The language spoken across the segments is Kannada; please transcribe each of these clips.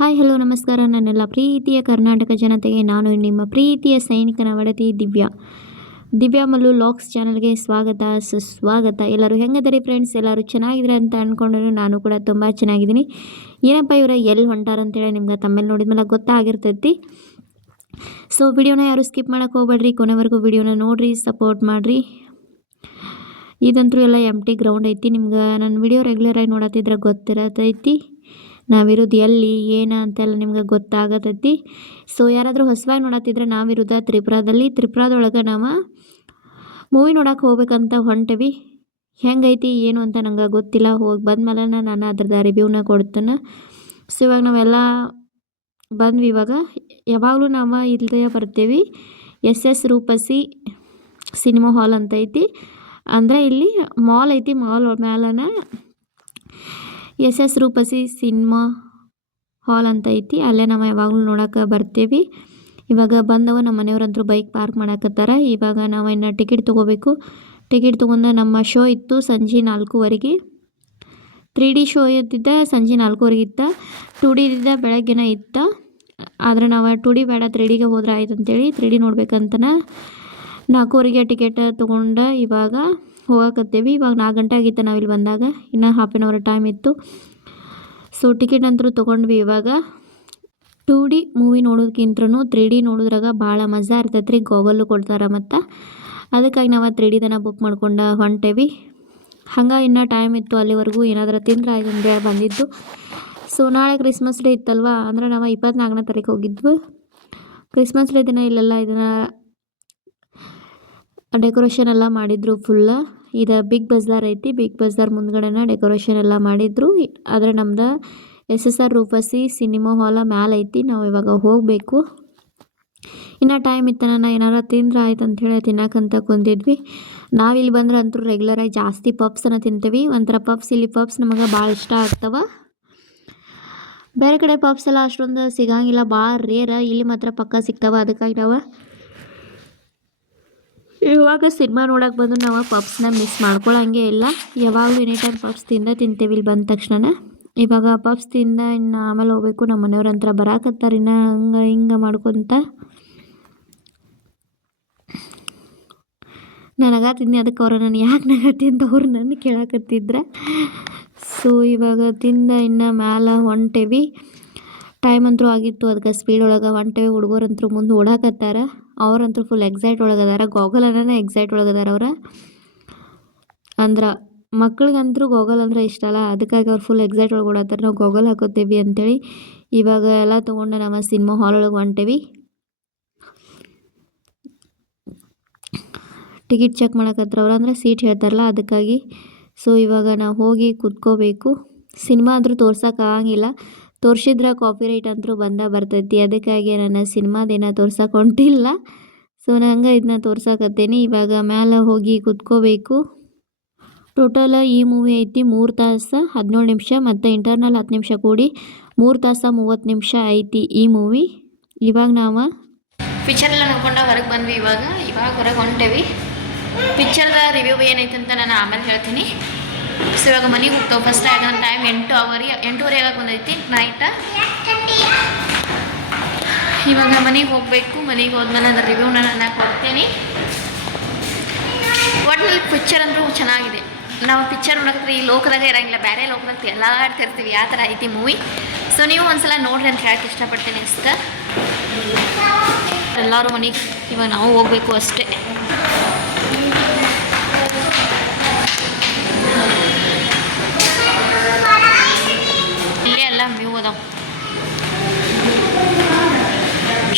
ಹಾಯ್ ಹಲೋ ನಮಸ್ಕಾರ ನನ್ನೆಲ್ಲ ಪ್ರೀತಿಯ ಕರ್ನಾಟಕ ಜನತೆಗೆ ನಾನು ನಿಮ್ಮ ಪ್ರೀತಿಯ ಸೈನಿಕನ ಒಡತಿ ದಿವ್ಯಾ ಮಲ್ಲು ಲಾಕ್ಸ್ ಚಾನಲ್ಗೆ ಸ್ವಾಗತ ಸುಸ್ವಾಗತ. ಎಲ್ಲರೂ ಹೆಂಗದರಿ ಫ್ರೆಂಡ್ಸ್? ಎಲ್ಲರೂ ಚೆನ್ನಾಗಿದ್ರೆ ಅಂತ ಅಂದ್ಕೊಂಡ್ರು ನಾನು ಕೂಡ ತುಂಬ ಚೆನ್ನಾಗಿದ್ದೀನಿ. ಏನಪ್ಪ ಇವರ ಎಲ್ಲಿ ಹೊಂಟಾರಂತೇಳಿ ನಿಮ್ಗೆ ತಮ್ಮೇಲೆ ನೋಡಿದ್ಮೇಲೆ ಗೊತ್ತಾಗಿರ್ತೈತಿ. ಸೊ ವಿಡಿಯೋನ ಯಾರು ಸ್ಕಿಪ್ ಮಾಡೋಕೆ ಹೋಗ್ಬೇಡ್ರಿ, ಕೊನೆವರೆಗೂ ವಿಡಿಯೋನ ನೋಡಿರಿ, ಸಪೋರ್ಟ್ ಮಾಡಿರಿ. ಇದಂತೂ ಎಲ್ಲ ಎಂಟಿ ಗ್ರೌಂಡ್ ಐತಿ. ನಿಮ್ಗೆ ನನ್ನ ವಿಡಿಯೋ ರೆಗ್ಯುಲರಾಗಿ ನೋಡತ್ತಿದ್ರೆ ಗೊತ್ತಿರತೈತಿ ನಾವಿರೋದು ಎಲ್ಲಿ ಏನು ಅಂತೆಲ್ಲ ನಿಮ್ಗೆ ಗೊತ್ತಾಗತೈತಿ. ಸೊ ಯಾರಾದರೂ ಹೊಸವಾಗಿ ನೋಡತ್ತಿದ್ರೆ ನಾವಿರೋದು ತ್ರಿಪುರಾದೊಳಗೆ ನಾವು ಮೂವಿ ನೋಡೋಕೆ ಹೋಗ್ಬೇಕಂತ ಹೊಂಟೇವಿ. ಹೆಂಗೈತಿ ಏನು ಅಂತ ನಂಗೆ ಗೊತ್ತಿಲ್ಲ. ಹೋಗಿ ಬಂದಮೇಲೆ ನಾನು ಅದ್ರದ್ದು ರಿವ್ಯೂನ ಕೊಡ್ತೇನೆ. ಸೊ ಇವಾಗ ನಾವೆಲ್ಲ ಬಂದ್ವಿ. ಇವಾಗ ಯಾವಾಗಲೂ ನಾವು ಇಲ್ಲದೆ ಬರ್ತೀವಿ. SS ರೂಪಸಿ ಸಿನಿಮಾ ಹಾಲ್ ಅಂತ ಐತಿ. ಅಂದರೆ ಇಲ್ಲಿ ಮಾಲ್ ಐತಿ. ಮಾಲ್ ಮ್ಯಾಲನ SS ರೂಪಸಿ ಸಿನಿಮಾ ಹಾಲ್ ಅಂತ ಐತಿ. ಅಲ್ಲೇ ನಾವು ಯಾವಾಗಲೂ ನೋಡೋಕೆ ಬರ್ತೀವಿ. ಇವಾಗ ಬಂದವ ನಮ್ಮ ಮನೆಯವ್ರಂತರೂ ಬೈಕ್ ಪಾರ್ಕ್ ಮಾಡಾಕತ್ತಾರ. ಇವಾಗ ನಾವು ಇನ್ನು ಟಿಕೆಟ್ ತೊಗೋಬೇಕು. ಟಿಕೆಟ್ ತೊಗೊಂಡು ನಮ್ಮ ಶೋ ಇತ್ತು ಸಂಜೆ 4:15. 3D ಶೋ ಇದ್ದಿದ್ದ ಸಂಜೆ 4:15 ಇತ್ತು. 2D ಇದ್ದಿದ್ದ ಬೆಳಗ್ಗೆನ ಇತ್ತು. ಆದರೆ ನಾವು 2D ಬೇಡ 3Dಗೆ ಹೋದ್ರೆ ಆಯ್ತು ಅಂತೇಳಿ 3D ನೋಡ್ಬೇಕಂತನ 4:15 ಟಿಕೆಟ್ ತೊಗೊಂಡು ಇವಾಗ ಹೋಗಕತ್ತೇವಿ. ಇವಾಗ 4 ಗಂಟೆ ಆಗಿತ್ತು ನಾವು ಇಲ್ಲಿ ಬಂದಾಗ. ಇನ್ನೂ ಹಾಫ್ ಆನ್ ಅವರ್ ಟೈಮ್ ಇತ್ತು. ಸೊ ಟಿಕೆಟ್ ಅಂತೂ ತೊಗೊಂಡ್ವಿ. ಇವಾಗ 2D ಮೂವಿ ನೋಡೋದಕ್ಕಿಂತನೂ 3D ನೋಡಿದ್ರಾಗ ಭಾಳ ಮಜಾ ಇರ್ತೈತೆ ರೀ. ಗೋಗಲ್ಲು ಕೊಡ್ತಾರೆ ಮತ್ತು ಅದಕ್ಕಾಗಿ ನಾವು 3Dದನ ಬುಕ್ ಮಾಡ್ಕೊಂಡು ಹೊಂಟೇವಿ. ಹಂಗೆ ಇನ್ನೂ ಟೈಮ್ ಇತ್ತು. ಅಲ್ಲಿವರೆಗೂ ಏನಾದರೂ ತಿಂದ್ರೆ ಹಿಂಗೆ ಬಂದಿದ್ದು. ಸೊ ನಾಳೆ ಕ್ರಿಸ್ಮಸ್ ಡೇ ಇತ್ತಲ್ವ, ಅಂದರೆ ನಾವು 24ನೇ ತಾರೀಕು ಹೋಗಿದ್ವಿ. ಕ್ರಿಸ್ಮಸ್ ಡೇ ದಿನ ಇಲ್ಲೆಲ್ಲ ಇದನ್ನು ಡೆಕೋರೇಷನ್ ಎಲ್ಲ ಮಾಡಿದರು ಫುಲ್ಲ. ಇದು ಬಿಗ್ ಬಜಾರ್ ಐತಿ. ಬಿಗ್ ಬಜಾರ್ ಮುಂದ್ಗಡೆನ ಡೆಕೋರೇಷನ್ ಎಲ್ಲ ಮಾಡಿದರು. ಆದರೆ ನಮ್ದು SSR ರೂಪಸಿ ಸಿನಿಮಾ ಹಾಲ ಮ್ಯಾಲೆ ಐತಿ. ನಾವು ಇವಾಗ ಹೋಗಬೇಕು. ಇನ್ನು ಟೈಮ್ ಇತ್ತು. ನಾನು ಏನಾರು ತಿಂದ್ರೆ ಆಯ್ತು ಅಂಥೇಳಿ ತಿನ್ನಕ್ಕಂತ ಕುಂತಿದ್ವಿ. ನಾವಿಲ್ಲಿ ಬಂದ್ರೆ ಅಂತೂ ರೆಗ್ಯುಲರಾಗಿ ಜಾಸ್ತಿ ಪಪ್ಸನ್ನು ತಿಂತೀವಿ. ಒಂಥರ ಇಲ್ಲಿ ಪಪ್ಸ್ ನಮಗೆ ಭಾಳ ಇಷ್ಟ ಆಗ್ತವೆ. ಬೇರೆ ಕಡೆ ಪಪ್ಸ್ ಎಲ್ಲ ಅಷ್ಟೊಂದು ಸಿಗಂಗಿಲ್ಲ, ಭಾಳ ರೇರ. ಇಲ್ಲಿ ಮಾತ್ರ ಪಕ್ಕ ಸಿಗ್ತವೆ. ಅದಕ್ಕಾಗಿ ನಾವು ಇವಾಗ ಸಿನಿಮಾ ನೋಡೋಕೆ ಬಂದು ನಾವು ಪಪ್ಸ್ನ ಮಿಸ್ ಮಾಡ್ಕೊಳ್ಳೋಂಗೆ ಇಲ್ಲ. ಯಾವಾಗಲೂ ಎನಿ ಟೈಮ್ ಪಪ್ಸ್ ತಿಂತೇವೆ ಇಲ್ಲಿ ಬಂದ ತಕ್ಷಣ. ಇವಾಗ ಪಪ್ಸ್ ತಿಂದ ಇನ್ನು ಆಮೇಲೆ ಹೋಗ್ಬೇಕು. ನಮ್ಮ ಮನೆಯವ್ರಂತರ ಬರಾಕತ್ತಾರೆ ಇನ್ನು ಹಂಗೆ ಹಿಂಗೆ ಮಾಡ್ಕೊತ. ನಾನು ನಗಾತಿದ್ನಿ. ಅದಕ್ಕೆ ಅವ್ರು ನಾನು ಯಾಕೆ ನಗತ್ತಿ ಅಂತ ಅವ್ರು ನನ್ನ ಕೇಳಾಕತ್ತಿದ್ರೆ. ಸೊ ಇವಾಗ ತಿಂದ ಇನ್ನು ಮ್ಯಾಲೆ ಹೊಂಟೇವಿ. ಟೈಮ್ ಅಂತೂ ಆಗಿತ್ತು. ಅದಕ್ಕೆ ಸ್ಪೀಡ್ ಒಳಗೆ ಹೊಂಟೇವಿ. ಹುಡುಗರಂತರೂ ಮುಂದೆ ಓಡಾಕತ್ತಾರ. ಅವ್ರಂತೂ ಫುಲ್ ಎಕ್ಸೈಟ್ ಒಳಗದಾರ. ಗೋಗಲ್ ಅನ್ನೋಣ ಎಕ್ಸೈಟ್ ಒಳಗದಾರ ಅವ್ರು. ಅಂದ್ರೆ ಮಕ್ಳಿಗಂತೂ ಗೋಗಲ್ ಅಂದ್ರೆ ಇಷ್ಟ ಅಲ್ಲ. ಅದಕ್ಕಾಗಿ ಅವ್ರು ಫುಲ್ ಎಕ್ಸೈಟ್ ಒಳಗೆ ಓಡಾತಾರೆ. ನಾವು ಗೋಗಲ್ ಹಾಕೋತೇವಿ ಅಂತೇಳಿ. ಇವಾಗ ಎಲ್ಲ ತೊಗೊಂಡು ನಮ್ಮ ಸಿನಿಮಾ ಹಾಲ್ ಒಳಗೆ ಹೊಂಟೇವಿ. ಟಿಕೆಟ್ ಚೆಕ್ ಮಾಡಕತ್ರ ಅವ್ರು, ಅಂದರೆ ಸೀಟ್ ಹೇಳ್ತಾರಲ್ಲ ಅದಕ್ಕಾಗಿ. ಸೊ ಇವಾಗ ನಾವು ಹೋಗಿ ಕೂತ್ಕೋಬೇಕು. ಸಿನಿಮಾ ಆದರೂ ತೋರ್ಸೋಕ್ಕಾಗಿಲ್ಲ. ತೋರಿಸಿದ್ರೆ ಕಾಪಿ ರೈಟ್ ಅಂತೂ ಬರ್ತೈತಿ. ಅದಕ್ಕಾಗಿ ನಾನು ಸಿನಿಮಾದೇನ ತೋರ್ಸೋಕೆ ಹೊಂಟಿಲ್ಲ. ಸೊ ನಾನು ಹಂಗೆ ಇದನ್ನ ತೋರ್ಸಕತ್ತೇನೆ. ಇವಾಗ ಮೇಲೆ ಹೋಗಿ ಕೂತ್ಕೋಬೇಕು. ಟೋಟಲ್ ಈ ಮೂವಿ ಐತಿ 3 ತಾಸು 17 ನಿಮಿಷ ಮತ್ತು ಇಂಟರ್ನಲ್ 10 ನಿಮಿಷ ಕೂಡಿ 3 ತಾಸು 30 ನಿಮಿಷ ಐತಿ ಈ ಮೂವಿ. ಇವಾಗ ನಾವು ಪಿಕ್ಚರೆಲ್ಲ ನೋಡ್ಕೊಂಡು ಹೊರಗೆ ಬಂದ್ವಿ. ಇವಾಗ ಹೊರಗೆ ಹೊಂಟೇವಿ. ಪಿಕ್ಚರ್ದ ರಿವ್ಯೂ ಏನೈತೆ ಅಂತ ನಾನು ಆಮೇಲೆ ಹೇಳ್ತೀನಿ. ಸೊ ಇವಾಗ ಮನೆಗೆ ಹೋಗ್ತಾವೆ. ಫಸ್ಟ್ ಯಾಕಂದ್ರೆ ಟೈಮ್ 8:30 ಆಗಕ್ಕೆ ಬಂದೈತಿ ನೈಟ್. ಇವಾಗ ಮನೆಗೆ ಹೋಗಬೇಕು. ಮನೆಗೆ ಹೋದ್ಮೇಲೆ ಅದರ ರಿವ್ಯೂನ ನಾನು ಕೊಡ್ತೀನಿ. ಒಟ್ಟಿನಲ್ಲಿ ಪಿಕ್ಚರ್ ಅಂದರೂ ಚೆನ್ನಾಗಿದೆ. ನಾವು ಪಿಕ್ಚರ್ ನೋಡೋಕೆ ಈ ಲೋಕದಾಗ ಇರೋಂಗಿಲ್ಲ, ಬೇರೆ ಲೋಕದಾಗ ಎಲ್ಲ ಇರ್ತೀವಿ. ಆ ಥರ ಐತಿ ಮೂವಿ. ಸೊ ನೀವು ಒಂದ್ಸಲ ನೋಡ್ರಿ ಅಂತ ಹೇಳಕ್ಕೆ ಇಷ್ಟಪಡ್ತೀನಿ ಅಷ್ಟೇ. ಎಲ್ಲರೂ ಮನೆಗೆ ಇವಾಗ ನಾವು ಹೋಗಬೇಕು ಅಷ್ಟೇ. ಇಲ್ಲೇ ಎಲ್ಲ ವ್ಯೂ ಅದಾವೆ.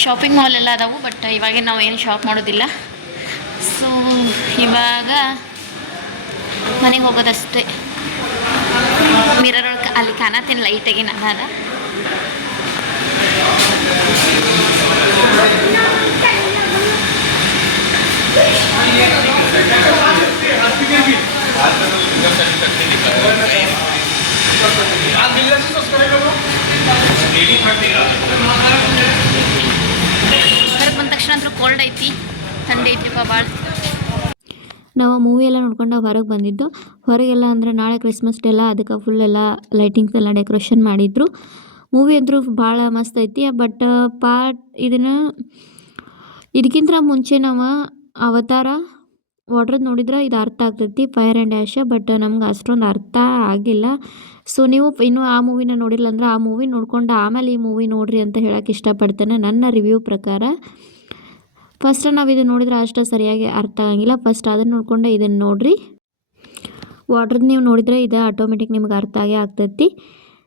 ಶಾಪಿಂಗ್ ಮಾಲ್ ಎಲ್ಲ ಅದಾವು. ಬಟ್ ಇವಾಗ ನಾವು ಏನು ಶಾಪ್ ಮಾಡೋದಿಲ್ಲ. ಸೊ ಇವಾಗ ಮನೆಗೆ ಹೋಗೋದಷ್ಟೇ. ಮಿರರ್ ಒಳಗೆ ಅಲ್ಲಿ ಕಾಣತ್ತೀನಿ ಲೈಟಾಗಿ ನಾನು. ಹೊರಗೆ ಬಂದ ತಕ್ಷಣ ಅಂತೂ ಕೋಲ್ಡ್ ಐತಿ, ಥಂಡಿ ಐತಿಪ್ಪ ಭಾಳ. ನಾವು ಮೂವಿ ಎಲ್ಲ ನೋಡ್ಕೊಂಡು ಹೊರಗೆ ಬಂದಿದ್ದು. ಹೊರಗೆಲ್ಲ ಅಂದರೆ ನಾಳೆ ಕ್ರಿಸ್ಮಸ್ ಡೇ ಎಲ್ಲ, ಅದಕ್ಕೆ ಫುಲ್ ಎಲ್ಲ ಲೈಟಿಂಗ್ಸ್ ಎಲ್ಲ ಡೆಕೋರೇಷನ್ ಮಾಡಿದ್ರು. ಮೂವಿ ಅಂತೂ ಭಾಳ ಮಸ್ತ್ ಐತಿ. ಬಟ್ ಇದಕ್ಕಿಂತ ಮುಂಚೆ ನಾವು ಅವತಾರ ವಾಟ್ರದ್ದು ನೋಡಿದ್ರೆ ಇದು ಅರ್ಥ ಆಗ್ತೈತಿ, ಫೈರ್ ಆ್ಯಂಡ್ ಆ್ಯಶ್. ಬಟ್ ನಮ್ಗೆ ಅಷ್ಟೊಂದು ಅರ್ಥ ಆಗಿಲ್ಲ. ಸೊ ನೀವು ಇನ್ನೂ ಆ ಮೂವಿನ ನೋಡಿಲ್ಲ ಅಂದ್ರೆ ಆ ಮೂವಿ ನೋಡ್ಕೊಂಡು ಆಮೇಲೆ ಈ ಮೂವಿ ನೋಡಿರಿ ಅಂತ ಹೇಳೋಕ್ಕೆ ಇಷ್ಟಪಡ್ತೇನೆ. ನನ್ನ ರಿವ್ಯೂ ಪ್ರಕಾರ ಫಸ್ಟ್ ನಾವು ಇದನ್ನು ನೋಡಿದ್ರೆ ಅಷ್ಟು ಸರಿಯಾಗಿ ಅರ್ಥ ಆಗಂಗಿಲ್ಲ. ಫಸ್ಟ್ ಅದನ್ನು ನೋಡಿಕೊಂಡೆ ಇದನ್ನು ನೋಡಿರಿ. ವಾಟ್ರದ್ದು ನೀವು ನೋಡಿದರೆ ಇದು ಆಟೋಮೆಟಿಕ್ ನಿಮ್ಗೆ ಅರ್ಥ ಆಗೇ ಆಗ್ತೈತಿ.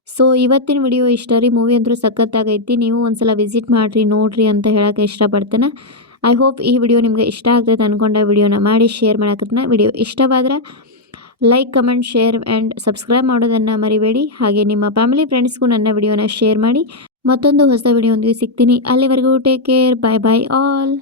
ಸೊ ಇವತ್ತಿನ ವಿಡಿಯೋ ಇಷ್ಟ ರೀ. ಮೂವಿ ಅಂದರೂ ಸಖತ್ತಾಗೈತಿ. ನೀವು ಒಂದ್ಸಲ ವಿಸಿಟ್ ಮಾಡಿರಿ, ನೋಡಿರಿ ಅಂತ ಹೇಳೋಕ್ಕೆ ಇಷ್ಟಪಡ್ತೇನೆ. ಐ ಹೋಪ್ ಈ ವಿಡಿಯೋ ನಿಮಗೆ ಇಷ್ಟ ಆಗ್ತೈತೆ ಅಂದ್ಕೊಂಡ ವಿಡಿಯೋನ ಮಾಡಿ ಶೇರ್ ಮಾಡಕತ್ತನ. ವಿಡಿಯೋ ಇಷ್ಟವಾದ್ರೆ like, comment, share and subscribe ಮಾಡೋದನ್ನು ಮರಿಬೇಡಿ. ಹಾಗೆ ನಿಮ್ಮ ಫ್ಯಾಮಿಲಿ ಫ್ರೆಂಡ್ಸ್ಗೂ ನನ್ನ ವಿಡಿಯೋನ ಶೇರ್ ಮಾಡಿ. ಮತ್ತೊಂದು ಹೊಸ ವಿಡಿಯೋ ಒಂದಿಗೆ ಸಿಗ್ತೀನಿ. ಅಲ್ಲಿವರೆಗೂ ಟೇಕ್ ಕೇರ್. ಬಾಯ್ ಬಾಯ್ ಆಲ್.